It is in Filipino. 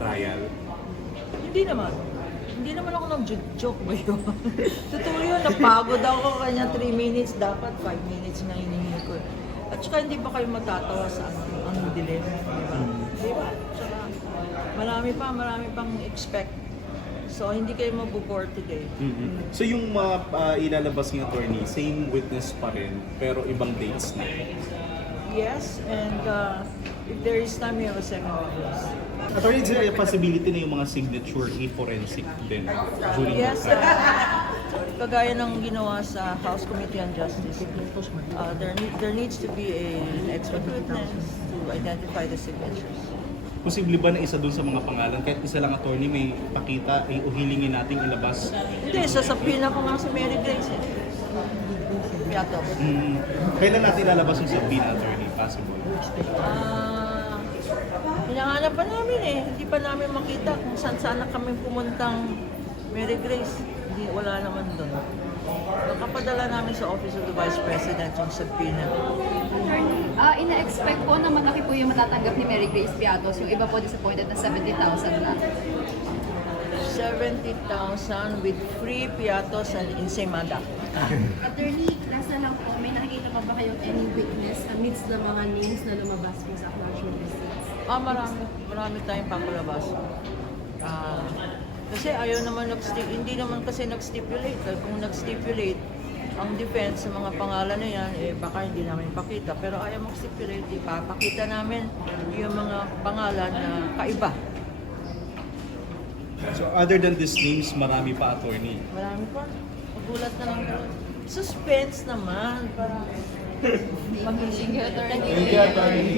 trial? Hindi naman. Hindi naman ako nag-joke ba yun? Totoo yun, napagod ako kanya 3 minutes, dapat 5 minutes na hinihingi ko. At saka hindi ba kayo matatawa sa ang dilim, di ba? Di ba? Tsaka marami pang expect. So hindi kayo mabubore today. So yung ilalabas ng attorney, same witness pa rin, pero ibang dates na. Yes, and if there is time, we have a second witness. Attorney, is there a possibility na yung mga signature forensic din during Yes, the trial? kagaya ng ginawa sa House Committee on Justice, there needs to be an expert witness to identify the signatures. Posible ba na isa dun sa mga pangalan, kahit isa lang attorney may pakita, ay uhilingin nating ilabas? Hindi, sasabihin ako nga si Mary Grace. Piatos. Kailan natin ilalabas yung subpoena, attorney? Possible? Hinahanap pa namin eh. Hindi pa namin makita kung saan sana kami pumuntang Mary Grace. Hindi, wala naman doon. Nakapadala namin sa Office of the Vice President yung subpoena. Attorney, ina-expect po na malaki po yung matatanggap ni Mary Grace Piatos. Yung iba po disappointed na 70,000 lang. 70,000 with free Piatos and ensaymada. Attorney, last na lang po, may nakikita pa ba kayong any witness amidst the mga names na lumabas po sa actual receipts? Marami tayong papalabas. Kasi ayaw naman hindi naman kasi nag-stipulate. Kung nag-stipulate, ang defense sa mga pangalan na yan, baka hindi namin pakita. Pero ayaw mag-stipulate, ipapakita namin yung mga pangalan na kaiba. So other than these names, marami pa, attorney? Marami pa. Magulat na lang. Suspense naman. Para Thank you, Attorney. Thank you, attorney.